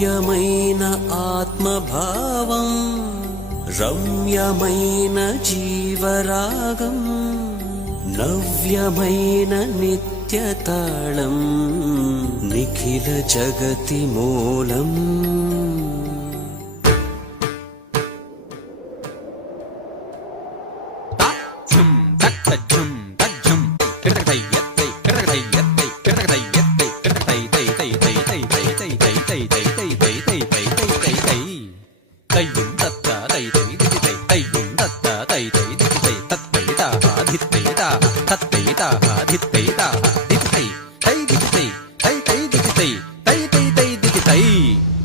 భవ్యమైన ఆత్మభావం రమ్యమైన జీవరాగం నవ్యమైన నిత్యతాళం నిఖిల జగతి మూలం Hey